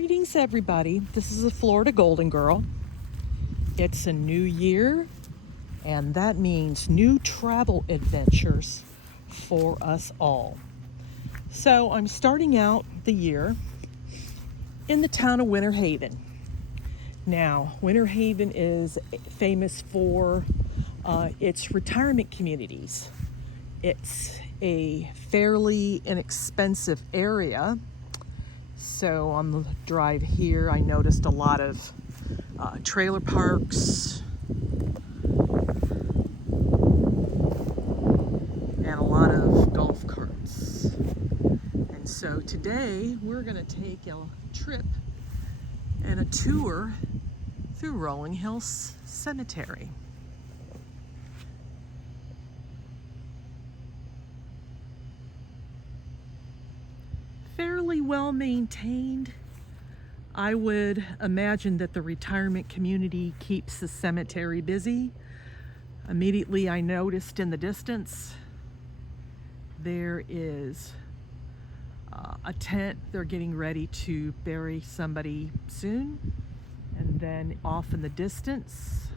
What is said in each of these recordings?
Greetings, everybody. This is a Florida Golden Girl. It's a new year, and that means new travel adventures for us all. So I'm starting out the year in the town of Winter Haven. Now, Winter Haven is famous for its retirement communities. It's a fairly inexpensive area. So on the drive here, I noticed a lot of trailer parks and a lot of golf carts. And so today we're going to take a trip and a tour through Rolling Hills Cemetery. Fairly well maintained. I would imagine that the retirement community keeps the cemetery busy. Immediately I noticed in the distance there is a tent. They're getting ready to bury somebody soon. And then off in the distance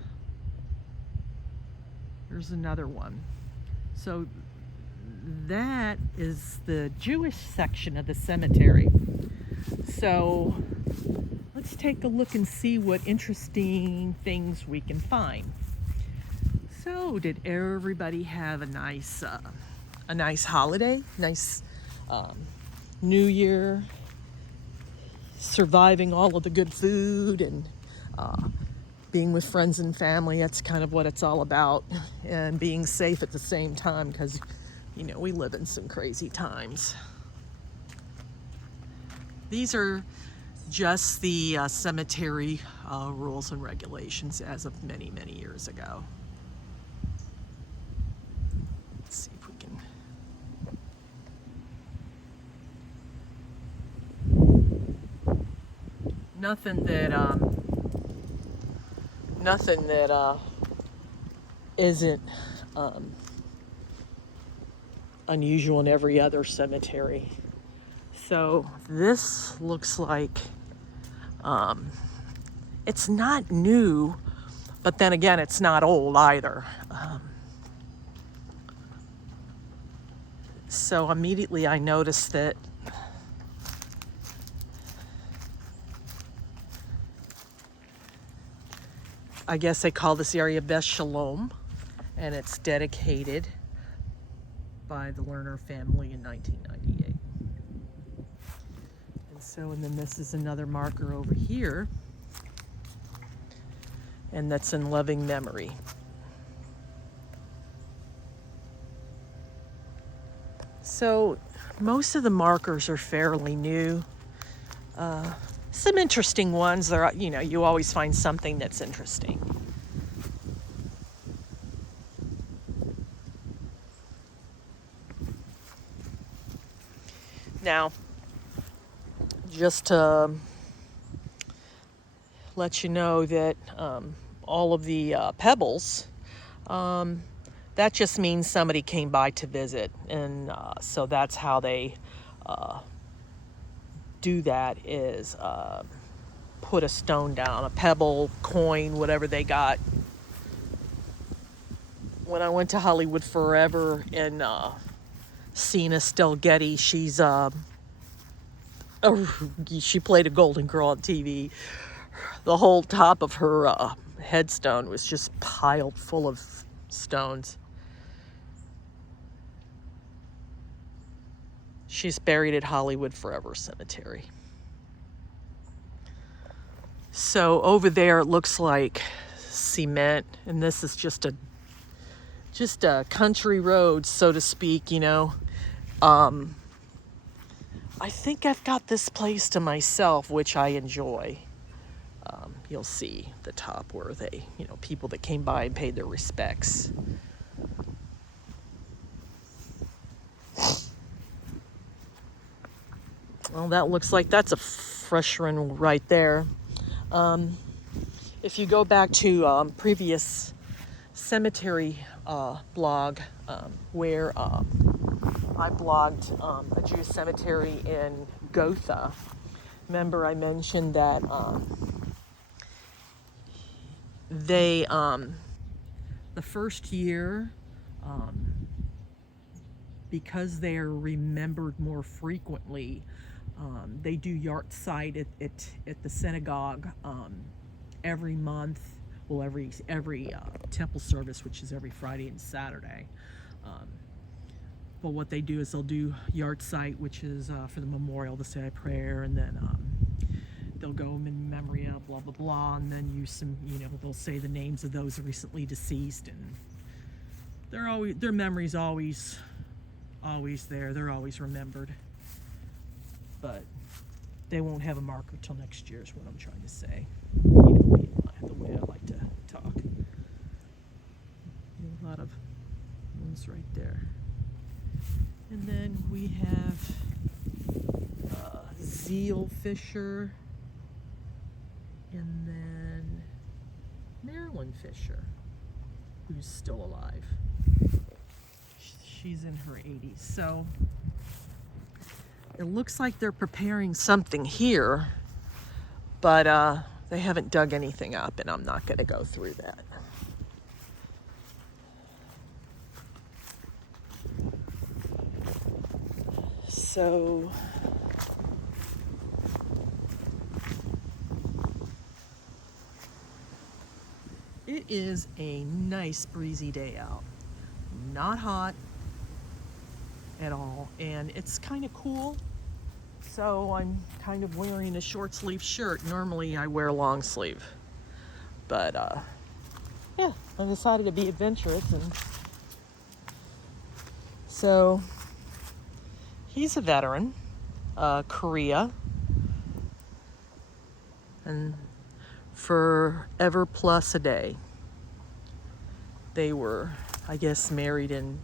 there's another one. So that is the Jewish section of the cemetery. So let's take a look and see what interesting things we can find. So did everybody have a nice holiday? Nice New Year? Surviving all of the good food and being with friends and family. That's kind of what it's all about. And being safe at the same time, because you know, we live in some crazy times. These are just the cemetery rules and regulations as of many, many years ago. Let's see if we can. Nothing that isn't unusual in every other cemetery. So this looks like it's not new, but then again it's not old either. So immediately I noticed that I guess they call this area Beth Shalom, and it's dedicated by the Lerner family in 1998. And then this is another marker over here, and that's in loving memory. So most of the markers are fairly new. Some interesting ones. There are, you always find something that's interesting. Now, just to let you know that all of the pebbles, that just means somebody came by to visit. And so that's how they do that, is put a stone down, a pebble, coin, whatever they got. When I went to Hollywood Forever and Sina Stelgetty, she played a golden girl on TV. The whole top of her headstone was just piled full of stones. She's buried at Hollywood Forever Cemetery. So over there it looks like cement, and this is just a country road, so to speak, I think I've got this place to myself, which I enjoy. You'll see the top where they, people that came by and paid their respects. Well, that looks like that's a fresh one right there. If you go back to previous cemetery blog where I blogged a Jewish cemetery in Gotha, Remember I mentioned that they, the first year, because they're remembered more frequently, they do yard site at the synagogue every month. Well, every temple service, which is every Friday and Saturday. Um, but what they do is they'll do yard site, which is for the memorial, the say a prayer, and then they'll go in memory of blah blah blah, and then use some, they'll say the names of those recently deceased, and their memory's always there. They're always remembered, but they won't have a marker till next year. Is what I'm trying to say. The way I like to talk. A lot of ones right there, and then we have Zeal Fisher, and then Marilyn Fisher, who's still alive. She's in her 80s. So it looks like they're preparing something here, but they haven't dug anything up, and I'm not going to go through that. So it is a nice breezy day out. Not hot at all, and it's kind of cool. So I'm kind of wearing a short sleeve shirt. Normally I wear long sleeve, but yeah, I decided to be adventurous, and so he's a veteran, Korea, and forever plus a day. They were, I guess, married in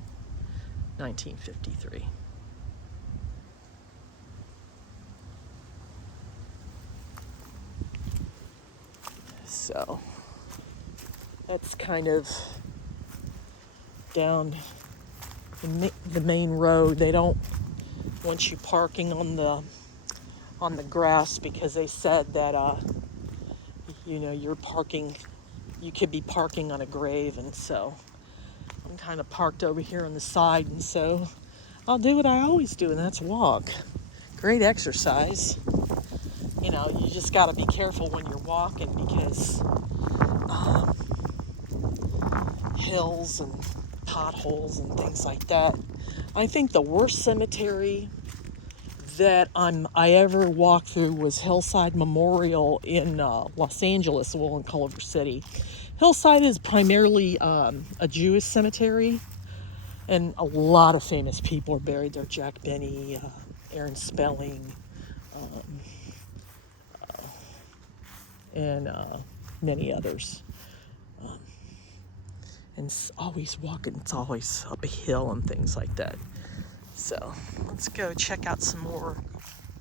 1953. So that's kind of down the main road. They don't want you parking on the grass, because they said that you could be parking on a grave, and so I'm kind of parked over here on the side, and so I'll do what I always do, and that's walk. Great exercise. You just got to be careful when you're walking, because hills and potholes and things like that. I think the worst cemetery that I ever walked through was Hillside Memorial in Los Angeles, in Culver City. Hillside is primarily a Jewish cemetery, and a lot of famous people are buried there. Jack Benny, Aaron Spelling, and many others. And it's always up a hill and things like that. So let's go check out some more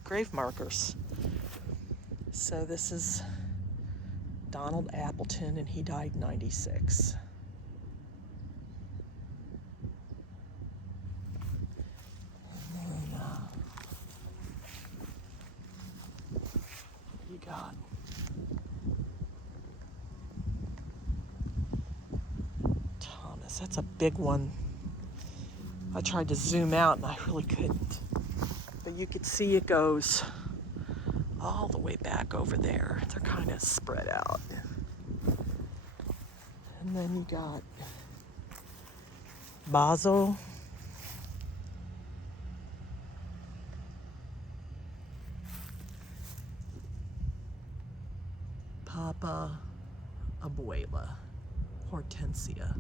grave markers. So this is Donald Appleton, and he died in 96. And then you got Thomas. That's a big one. I tried to zoom out and I really couldn't. But you could see it goes all the way back over there. They're kind of spread out. And then you got Basel. Papa Abuela, Hortensia.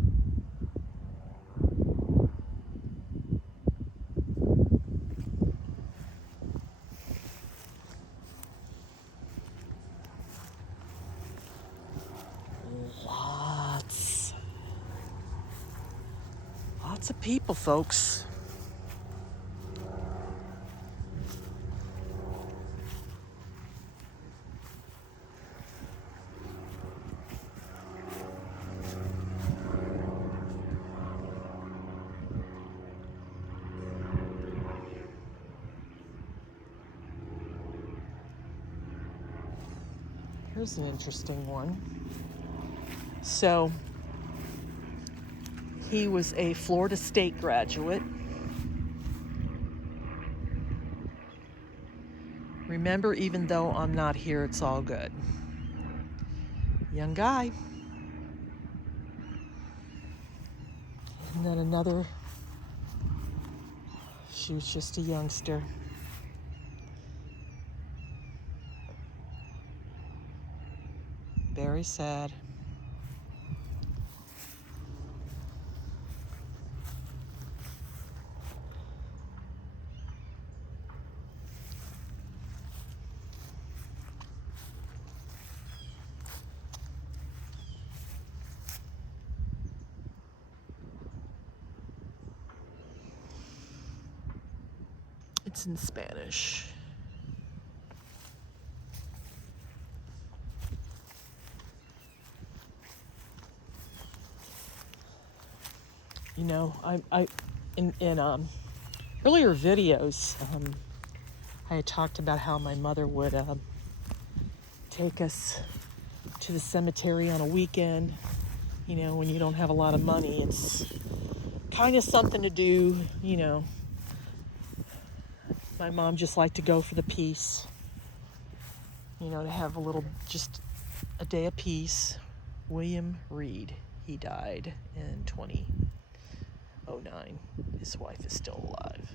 Lots of people, folks. Here's an interesting one. So, he was a Florida State graduate. Remember, even though I'm not here, it's all good. Young guy. And then another, she was just a youngster. Very sad. It's in Spanish. You know, in earlier videos, I had talked about how my mother would take us to the cemetery on a weekend. You know, when you don't have a lot of money, it's kind of something to do, you know. My mom just liked to go for the peace, you know, to have a little, just a day of peace. William Reed, he died in 2009. His wife is still alive.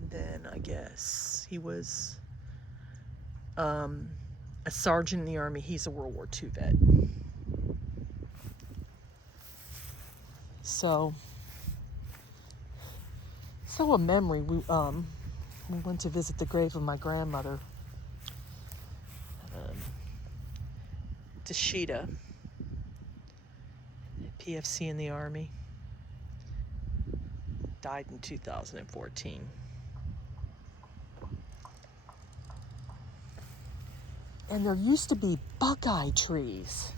And then I guess he was a sergeant in the Army. He's a World War II vet. So a memory. We went to visit the grave of my grandmother, Tashita, PFC in the Army. Died in 2014. And there used to be buckeye trees.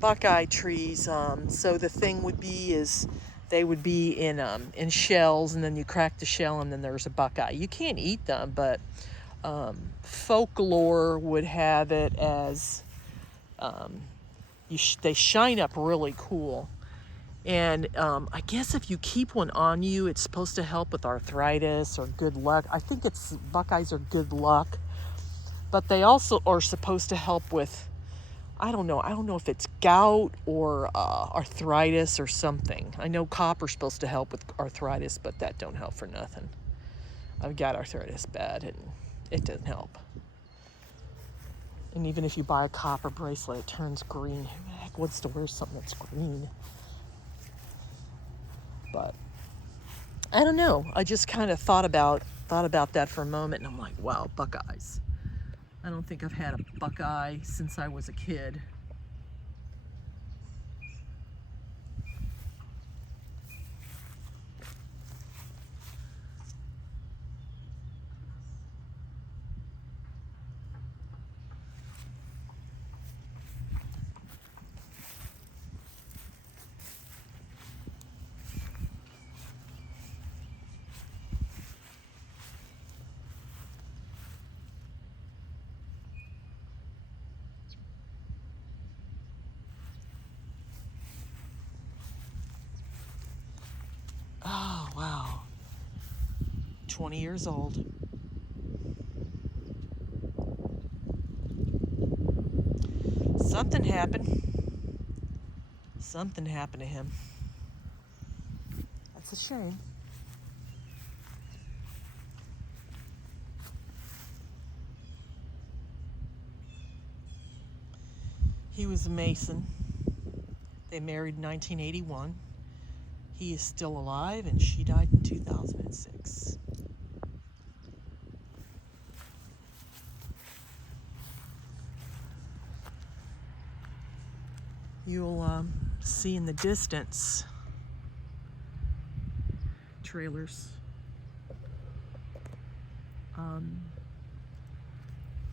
Buckeye trees. So the thing would be is they would be in shells, and then you crack the shell, and then there's a buckeye. You can't eat them, but folklore would have it as they shine up really cool. And I guess if you keep one on you, it's supposed to help with arthritis or good luck. I think buckeyes are good luck, but they also are supposed to help with, I don't know if it's gout or arthritis or something. I know copper's supposed to help with arthritis, but that don't help for nothing. I've got arthritis bad, and it doesn't help. And even if you buy a copper bracelet, it turns green. Who the heck wants to wear something that's green? But I don't know. I just kind of thought about that for a moment, and I'm like, wow, buckeyes. I don't think I've had a buckeye since I was a kid. Oh, wow. 20 years old. Something happened. Something happened to him. That's a shame. He was a Mason. They married in 1981. He is still alive, and she died in 2006. You'll see in the distance trailers.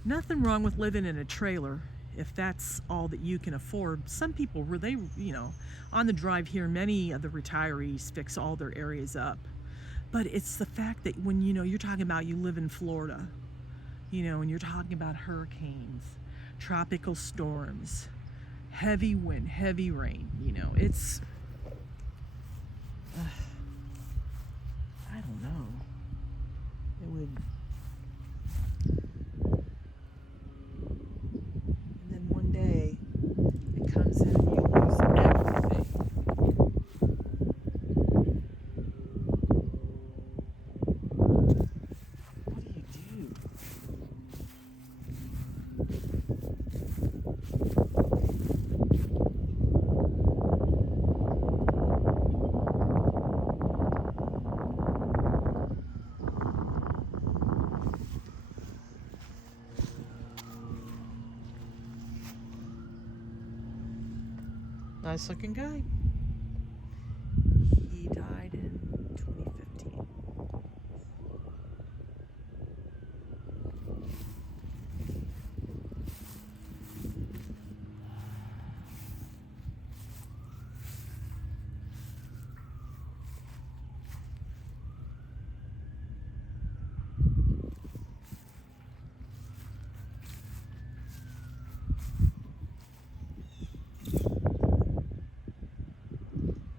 Nothing wrong with living in a trailer if that's all that you can afford. Some people were they on the drive here, many of the retirees fix all their areas up. But it's the fact that when you're talking about you live in Florida, and you're talking about hurricanes, tropical storms, heavy wind, heavy rain, it's I don't know. It would. And then one day it comes in and you lose everything. What do you do? Nice looking guy. He died in 2015.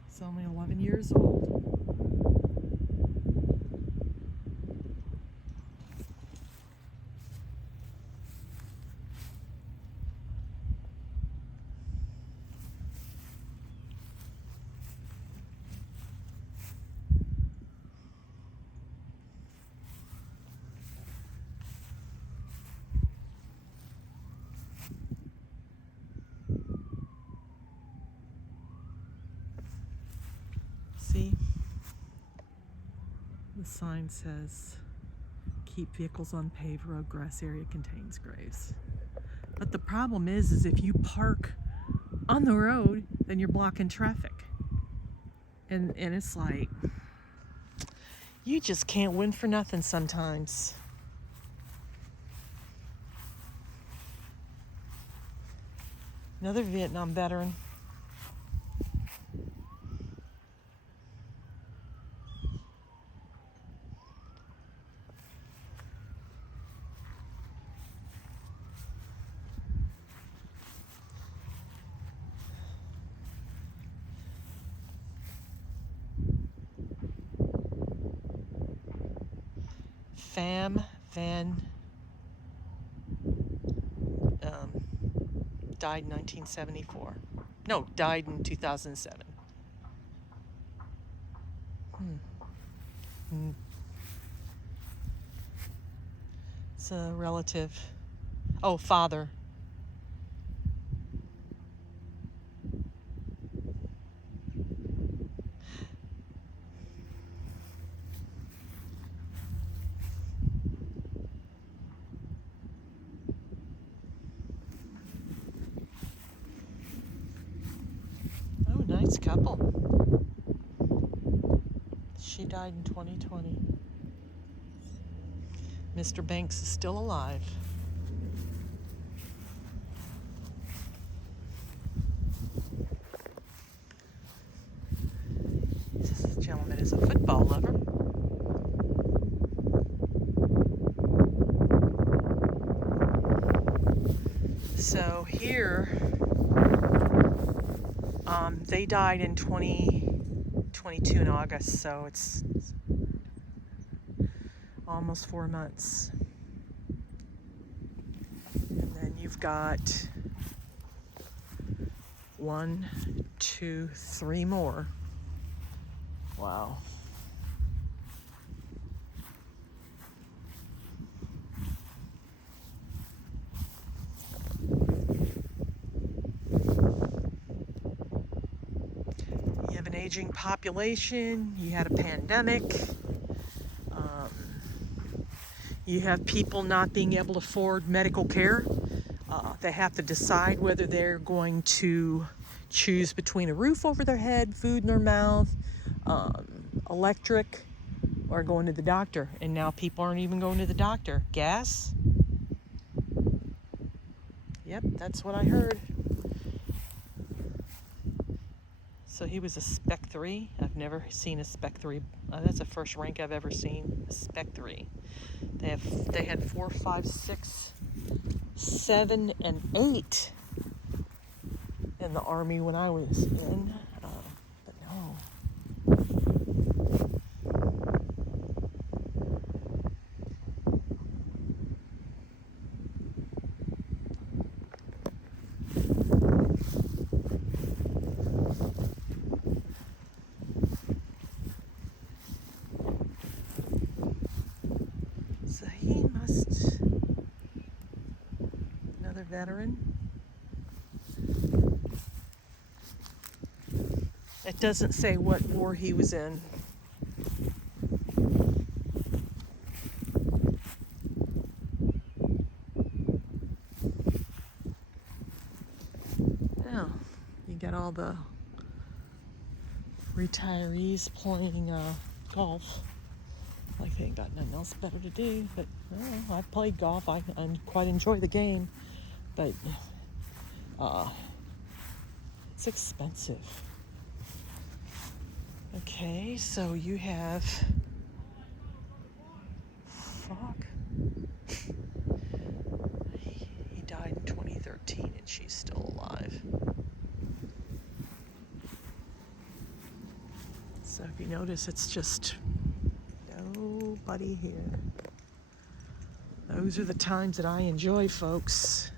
He's only 11 years old. See? The sign says, keep vehicles on paved road, grass area contains graves. But the problem is if you park on the road, then you're blocking traffic. And it's like, you just can't win for nothing sometimes. Another Vietnam veteran. Pham Van died in 1974. No, died in 2007. It's a relative. Oh, father. Oh, nice couple. She died in 2020. Mr. Banks is still alive. This gentleman is a football lover. So here, they died in 2022 in August, so it's almost 4 months. And then you've got 1, 2, 3 more. Wow. You have an aging population, you had a pandemic, you have people not being able to afford medical care. They have to decide whether they're going to choose between a roof over their head, food in their mouth, electric, or going to the doctor. And now people aren't even going to the doctor. Gas? Yep, that's what I heard. So he was a Spec 3. I've never seen a Spec 3. That's the first rank I've ever seen, a Spec 3. They had 4, 5, 6, 7, and 8 in the Army when I was in. But no. So he must, another veteran. It doesn't say what war he was in. Yeah, you got all the retirees playing golf. Like they ain't got nothing else better to do. But I've played golf. I quite enjoy the game, but it's expensive. Okay, so you have he died in 2013 and she's still alive. So if you notice, it's just nobody here. Those are the times that I enjoy, folks.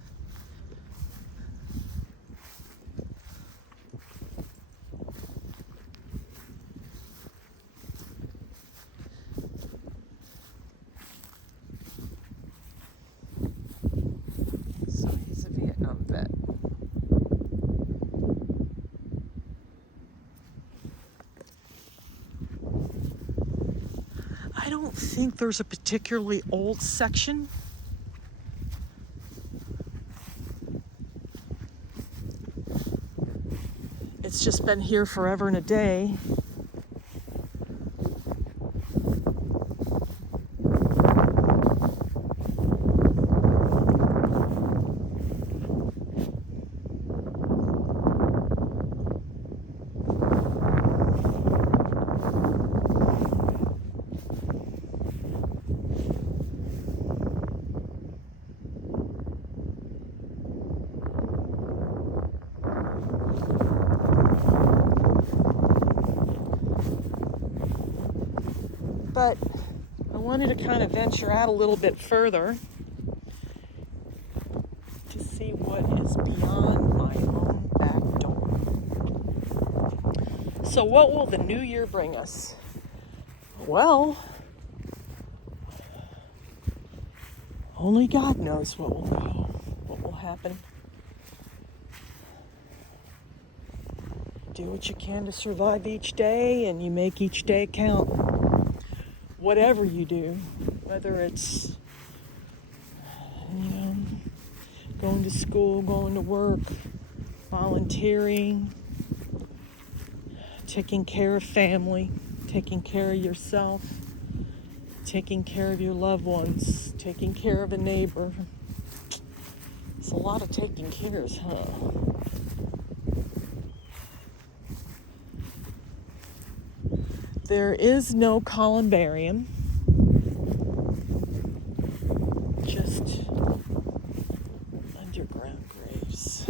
So he's a Vietnam vet. I don't think there's a particularly old section. It's just been here forever and a day. But I wanted to kind of venture out a little bit further to see what is beyond my own back door. So what will the new year bring us? Well, only God knows what will happen. Do what you can to survive each day, and you make each day count. Whatever you do, whether it's, going to school, going to work, volunteering, taking care of family, taking care of yourself, taking care of your loved ones, taking care of a neighbor. It's a lot of taking cares, huh? There is no columbarium, just underground graves.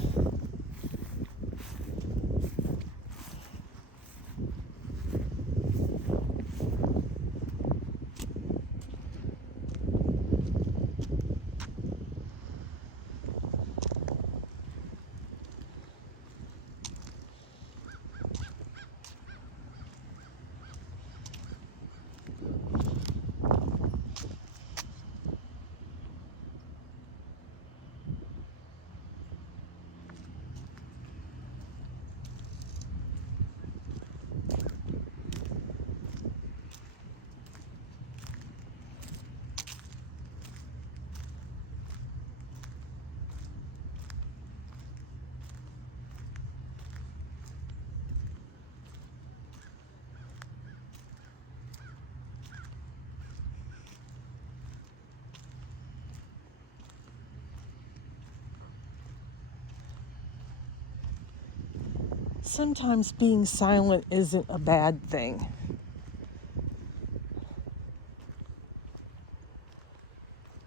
sometimes being silent isn't a bad thing.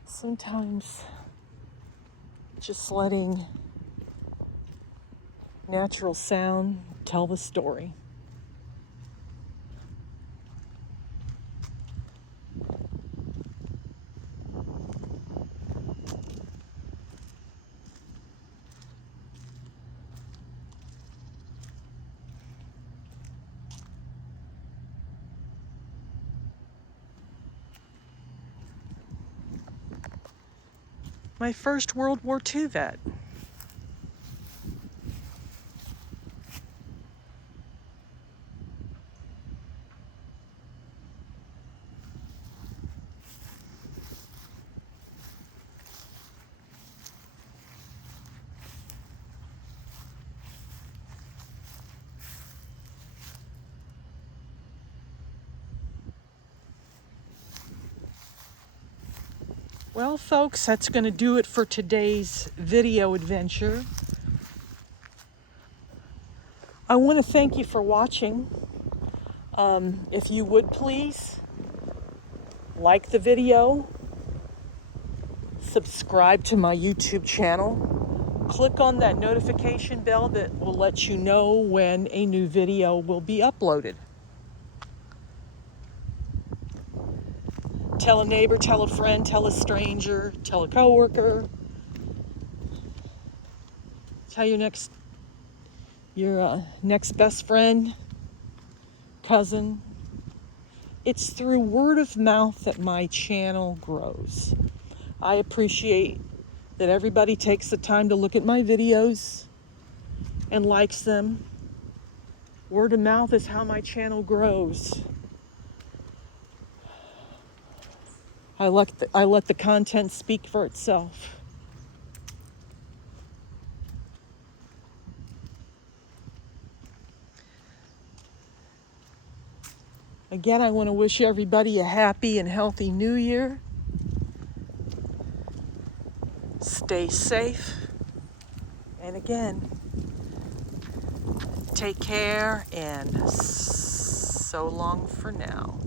Sometimes just letting natural sound tell the story. My first World War II vet. Well, folks, that's going to do it for today's video adventure. I want to thank you for watching. If you would please like the video, subscribe to my YouTube channel, click on that notification bell that will let you know when a new video will be uploaded. Tell a neighbor, tell a friend, tell a stranger, tell a coworker, tell your next best friend, cousin. It's through word of mouth that my channel grows. I appreciate that everybody takes the time to look at my videos and likes them. Word of mouth is how my channel grows. I let the content speak for itself. Again, I want to wish everybody a happy and healthy new year. Stay safe. And again, take care and so long for now.